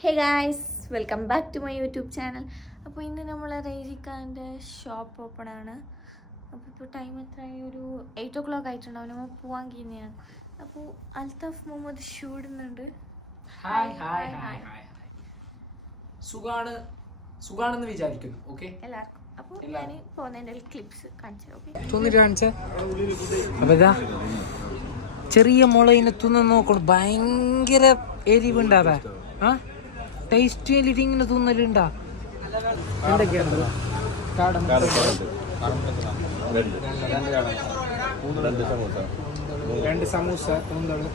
Hey guys, welcome back to my YouTube channel. അപ്പോൾ ഇന്ന് നമ്മൾ റേജിക്കാൻ്റെ ഷോപ്പ് ഓപ്പൺ ആണ്. അപ്പോൾ ഇപ്പോൾ ടൈം എത്രയായി? ഒരു 8 o'clock ആയിട്ടുണ്ടാവും. നമ്മൾ പോവാൻ കഴിഞ്ഞാണ്. അപ്പോൾ അൽത്താഫ് മുഹമ്മദ് ഷൂ ഇടുന്നുണ്ട്. സുഖാണെന്ന് വിചാരിക്കുന്നു. ഓക്കെ എല്ലാവർക്കും. അപ്പോൾ ഞാൻ പോകുന്നതിൻ്റെ ക്ലിപ്സ് കാണിച്ചു. ഓക്കെ, അപ്പൊ ഇതാ ചെറിയ മുള ഇനത്തുനിന്ന് നോക്കണം. ഭയങ്കര എരിവുണ്ടാവാ. ടേസ്റ്റ് വേണ്ടിട്ട് ഇങ്ങനെ തിന്നലുണ്ടാ. എന്തൊക്കെയാണ് രണ്ട് സമൂസ, കൂന്തള്,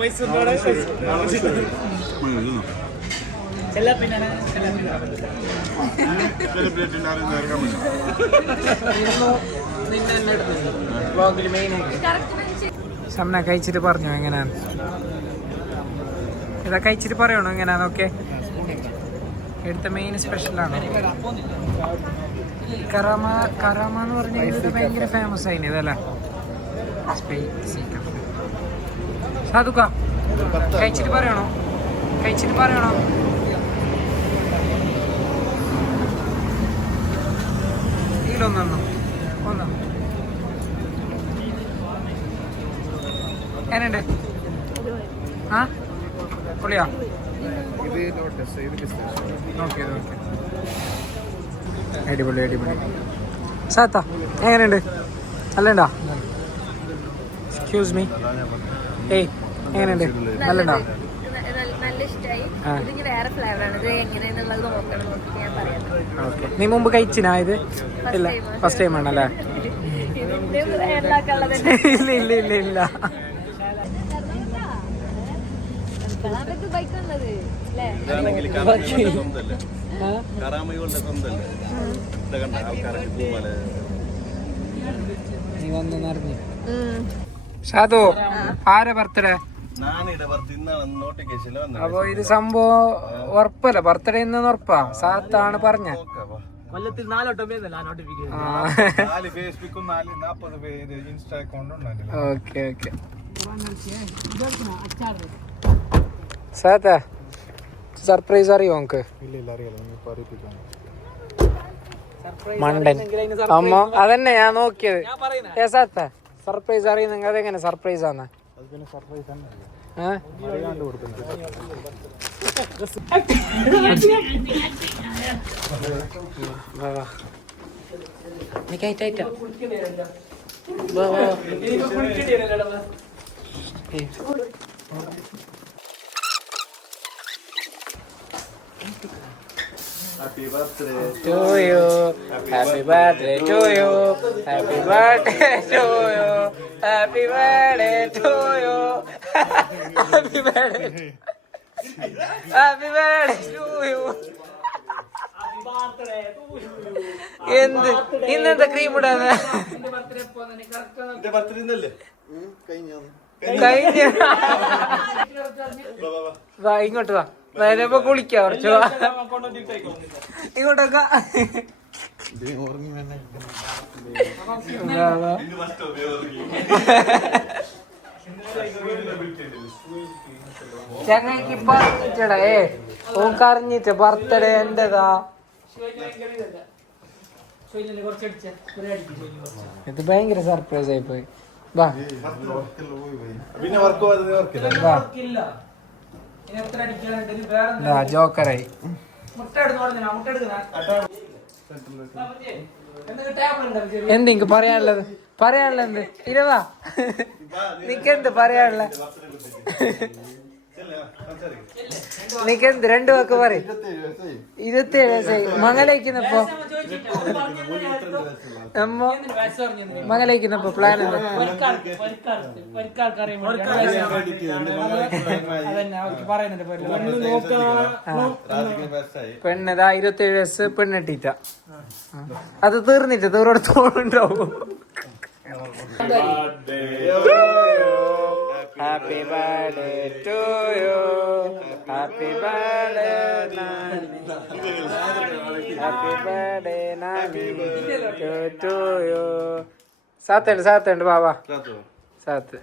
മൈസൂർ സമന കഴിച്ചിട്ട് പറഞ്ഞോ എങ്ങനെയാണ്. ഇതാ കഴിച്ചിട്ട് പറയണോ എങ്ങനെയാന്നൊക്കെ. ഇവിടുത്തെ മെയിൻ സ്പെഷ്യലാണ് കറാമ. കറാമ എന്ന് പറഞ്ഞാൽ ഇത് ഭയങ്കര ഫേമസ് ആയിന് ഇതല്ലേ. സാധുക്ക കഴിച്ചിട്ട് പറയണോ, കഴിച്ചിട്ട് പറയണോ. ഇതിലൊന്നും ഒന്നും എന്നുണ്ട്. ആ പൊളിയാ. ഓക്കെ ഓക്കെ, അടിപൊളി അടിപൊളി. സാത്ത എങ്ങനെയുണ്ട്? അല്ലണ്ടാ? എക്സ്ക്യൂസ് മീ, ഏയ് എങ്ങനെയുണ്ട്? നല്ലണ്ടാ? നല്ല ഇഷ്ടമായി. ഇതിന് വേറെ ഫ്ലേവറാണ്. ഇത് എങ്ങനെയാന്നുള്ളത് നോക്കണം, നോക്കിയിട്ട് ഞാൻ പറയാം. ഓക്കെ, നീ മുമ്പ് കഴിച്ചിനാ ഇത്? ഇല്ല, ഫസ്റ്റ് ടൈം ആണല്ലേ? ഇല്ല ഇല്ല ഇല്ല ഇല്ല. നീ വന്നറിഞ്ഞു. ഷാദു, ആരെ ബർത്ത്ഡേ? അപ്പൊ ഇത് സംഭവം ഉറപ്പല്ല, ബർത്ത്ഡേ ഇന്ന് ഉറപ്പാ. സാത്താണ് പറഞ്ഞ. Okay okay. സാത്ത സർപ്രൈസ് അറിയോ നമുക്ക്? മണ്ടൻ അമ്മ അതന്നെ ഞാൻ നോക്കിയത്. സാത്ത സർപ്രൈസ് അറിയുന്നെങ്കിൽ അതെങ്ങനെ സർപ്രൈസ് ആണ്? Happy birthday to you, happy birthday to you, happy birthday to you, happy birthday to you, happy birthday, happy birthday to you. എന്ത് ഇന്നെന്താ ക്രീം ഇടാന്ന്? കഴിഞ്ഞ വാ, ഇങ്ങോട്ട് വാ. വരപ്പോ കുളിക്കാ കുറച്ച്. ഇങ്ങോട്ടൊക്കെ ചങ്ങയ്ക്ക് പറഞ്ഞിട്ടടേ, ഓക്കറിഞ്ഞിട്ട് ബർത്ത്ഡേ എന്റേതാ. ഇത് ഭയങ്കര സർപ്രൈസ് ആയി പോയി. വാ ജോക്കറായി. എന്തെങ്കിലും പറയാനുള്ളത്? പറയാനുള്ളത് എന്ത്? ഇരവാ നിക്കെന്ത് പറയാനുള്ളത്? നിനക്കെന്ത് 2 വാക്ക് പറയും? 27 വയസ്സായി. മംഗലയിക്കുന്നപ്പോ മംഗലയിക്കുന്നപ്പോ പ്ലാൻ എന്താ? പെണ്ണതാ 27 വയസ്സ് പെണ്ണെട്ടിട്ട. അത് തീർന്നിട്ട് തീരോട് തോന്നുണ്ടാവും. Happy birthday to you. Happy birthday Happy birthday Nani to you. സാത്തുണ്ട് Baba. സാത്ത്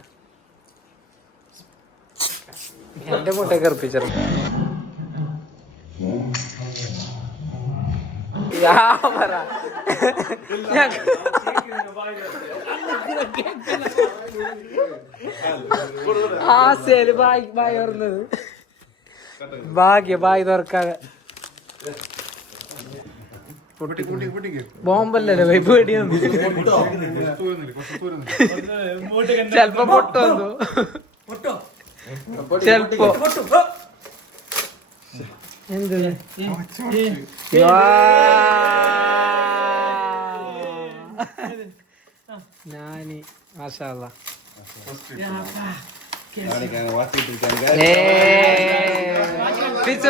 എന്റെ മുട്ട കറുപ്പിച്ചത്. ആസേല് ബായ് തുറന്നത്. ഭാഗ്യ ബായ് തുറക്കാതെ. ബോംബല്ലല്ലോ വൈപ്പ് പേടിയൊന്നും. ചെലപ്പോ പൊട്ടോ ചെലപ്പോ എന്ത് ഞാന് മാഷാ അല്ലാ. പിസ്സ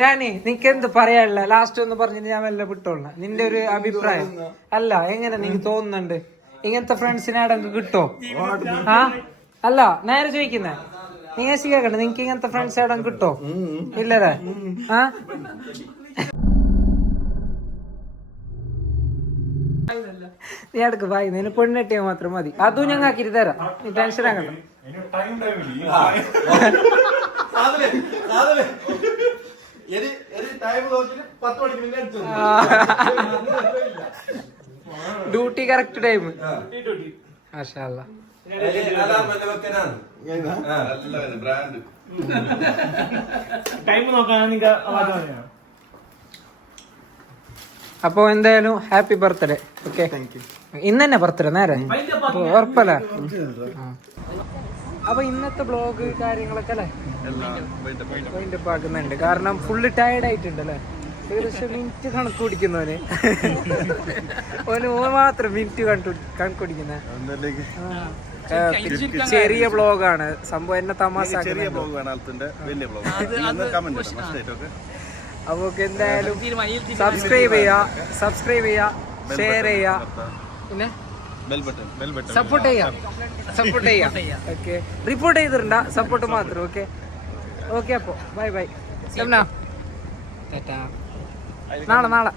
രാണി നിനക്ക് എന്ത് പറയാനുള്ള? ലാസ്റ്റ് ഒന്ന് പറഞ്ഞിട്ട് ഞാൻ വല്ല വിട്ടോളാം. നിന്റെ ഒരു അഭിപ്രായം അല്ല, എങ്ങനെ നിനക്ക് തോന്നുന്നുണ്ട്? ഇങ്ങനത്തെ ഫ്രണ്ട്സിനെ ആടൊക്കെ കിട്ടോ? ആ അല്ല നേരെ ചോദിക്കുന്നേ. നീ കേക്കണ്ട, നിനക്ക് ഇങ്ങനത്തെ ഫ്രണ്ട്സ് ആടം കിട്ടോ? ഇല്ലല്ലേ? ആ നീ അടുക്ക് ഭായി, നിന്നെ പെണ്ണെട്ടിയാ മാത്രം മതി. അതും ഞങ്ങൾ ആക്കിട്ട് തരാം, നീ ടെൻഷൻ ആക്കണ്ട. Duty correct time. മാഷാ അല്ലാ. അപ്പൊ എന്തായാലും ഹാപ്പി ബർത്ത്ഡേ. ഓക്കെ, ഇന്ന് തന്നെ ബർത്ത്ഡേ നേരെ ഉറപ്പല്ലേ? അപ്പൊ ഇന്നത്തെ ബ്ലോഗ് കാര്യങ്ങളൊക്കെ അല്ലേ വൈൻഡപ്പ് ആക്കുന്നുണ്ട്. കാരണം ഫുള്ള് ടയർഡ് ആയിട്ടുണ്ട് അല്ലേ? ഏകദേശം മിനിറ്റ് കണക്ക് പിടിക്കുന്നവന് ഓന് മാത്രം മിനിറ്റ് കണക്ക് പിടിക്കുന്ന ചെറിയ ബ്ലോഗാണ് സംഭവം. എന്നെ തമാശ. അപ്പൊ എന്തായാലും സബ്സ്ക്രൈബ് ചെയ്യാ ഷെയർ ചെയ്യാ, പിന്നെ സപ്പോർട്ട് ചെയ്യാം. ഓക്കെ, റിപ്പോർട്ട് ചെയ്തിട്ടുണ്ട, സപ്പോർട്ട് മാത്രം. ഓക്കെ ഓക്കെ, അപ്പൊ ബൈ ബൈ. നാളെ